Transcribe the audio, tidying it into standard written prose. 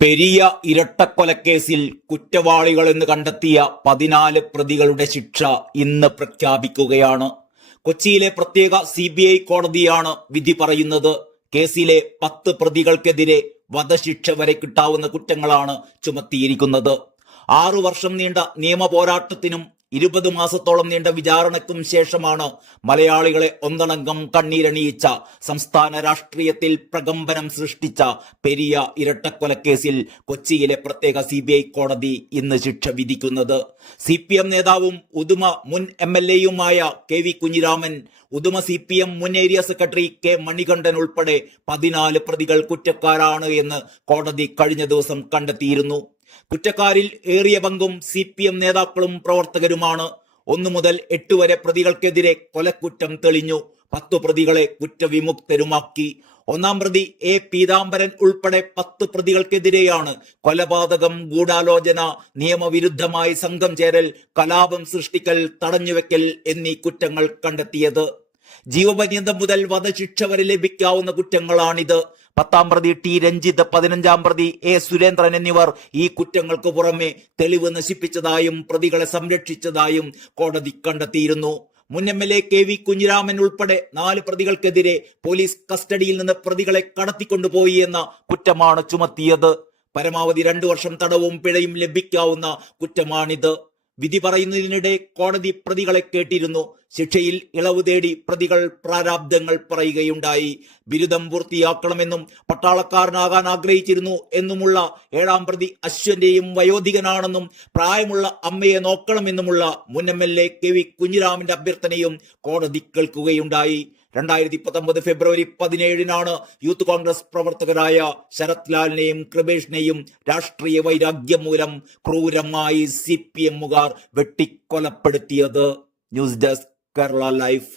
പെരിയ ഇരട്ടക്കൊലക്കേസിൽ കുറ്റവാളികളെന്ന് കണ്ടെത്തിയ 14 പ്രതികളുടെ ശിക്ഷ ഇന്ന് പ്രഖ്യാപിക്കുകയാണ്. കൊച്ചിയിലെ പ്രത്യേക CBI കോടതിയാണ് വിധി പറയുന്നത്. കേസിലെ 10 പ്രതികൾക്കെതിരെ വധശിക്ഷ വരെ കിട്ടാവുന്ന കുറ്റങ്ങളാണ് ചുമത്തിയിരിക്കുന്നത്. 6 വർഷം നീണ്ട നിയമ പോരാട്ടത്തിനും 20 മാസത്തോളം നീണ്ട വിചാരണയ്ക്കും ശേഷമാണ് മലയാളികളെ ഒന്നടങ്കം കണ്ണീരണിയിച്ച, സംസ്ഥാന രാഷ്ട്രീയത്തിൽ പ്രകമ്പനം സൃഷ്ടിച്ച പെരിയ ഇരട്ടക്കൊലക്കേസിൽ കൊച്ചിയിലെ പ്രത്യേക CBI കോടതി ഇന്ന് ശിക്ഷ വിധിക്കുന്നത്. CPM നേതാവും ഉദുമ മുൻ MLA-യുമായ KV കുഞ്ഞിരാമൻ, ഉദുമ CPM മുൻ ഏരിയ സെക്രട്ടറി K മണികണ്ഠൻ ഉൾപ്പെടെ 14 പ്രതികൾ കുറ്റക്കാരാണ് എന്ന് കോടതി കഴിഞ്ഞ ദിവസം കണ്ടെത്തിയിരുന്നു. കുറ്റക്കാരിൽ ഏറിയ പങ്കും CPM നേതാക്കളും പ്രവർത്തകരുമാണ്. 1 മുതൽ 8 വരെ പ്രതികൾക്കെതിരെ കൊലക്കുറ്റം തെളിഞ്ഞു. 10 പ്രതികളെ കുറ്റവിമുക്തരുമാക്കി. 1-ാം പ്രതി A പീതാംബരൻ ഉൾപ്പെടെ 10 പ്രതികൾക്കെതിരെയാണ് കൊലപാതകം, ഗൂഢാലോചന, നിയമവിരുദ്ധമായി സംഘം ചേരൽ, കലാപം സൃഷ്ടിക്കൽ, തടഞ്ഞുവെക്കൽ എന്നീ കുറ്റങ്ങൾ കണ്ടെത്തിയത്. ജീവപര്യന്തം മുതൽ വധശിക്ഷ വരെ ലഭിക്കാവുന്ന കുറ്റങ്ങളാണിത്. 10-ാം പ്രതി T രഞ്ജിത്ത്, 15-ാം പ്രതി A സുരേന്ദ്രൻ എന്നിവർ ഈ കുറ്റങ്ങൾക്ക് പുറമെ തെളിവ് നശിപ്പിച്ചതായും പ്രതികളെ സംരക്ഷിച്ചതായും കോടതി കണ്ടെത്തിയിരുന്നു. മുൻ MLA KV കുഞ്ഞിരാമൻ ഉൾപ്പെടെ 4 പ്രതികൾക്കെതിരെ പോലീസ് കസ്റ്റഡിയിൽ നിന്ന് പ്രതികളെ കടത്തിക്കൊണ്ടുപോയി എന്ന കുറ്റമാണ് ചുമത്തിയത്. പരമാവധി 2 വർഷം തടവും പിഴയും ലഭിക്കാവുന്ന കുറ്റമാണിത്. വിധി പറയുന്നതിനിടെ കോടതി പ്രതികളെ കേട്ടിരുന്നു. ശിക്ഷയിൽ ഇളവ് തേടി പ്രതികൾ പ്രാരാബ്ദങ്ങൾ പറയുകയുണ്ടായി. ബിരുദം പൂർത്തിയാക്കണമെന്നും പട്ടാളക്കാരനാകാൻ ആഗ്രഹിച്ചിരുന്നു എന്നുമുള്ള 7-ാം പ്രതി അശ്വന്റെയും വയോധികനാണെന്നും പ്രായമുള്ള അമ്മയെ നോക്കണമെന്നുമുള്ള മുൻ MLA KV കുഞ്ഞിരാമന്റെ അഭ്യർത്ഥനയും കോടതി കേൾക്കുകയുണ്ടായി. 2019 ഫെബ്രുവരി 17-നാണ് യൂത്ത് കോൺഗ്രസ് പ്രവർത്തകരായ ശരത് ലാലിനെയും കൃപേഷിനെയും രാഷ്ട്രീയ വൈരാഗ്യം മൂലം ക്രൂരമായി CPM-മുകാർ വെട്ടിക്കൊലപ്പെടുത്തിയത്. News desk Kerala life.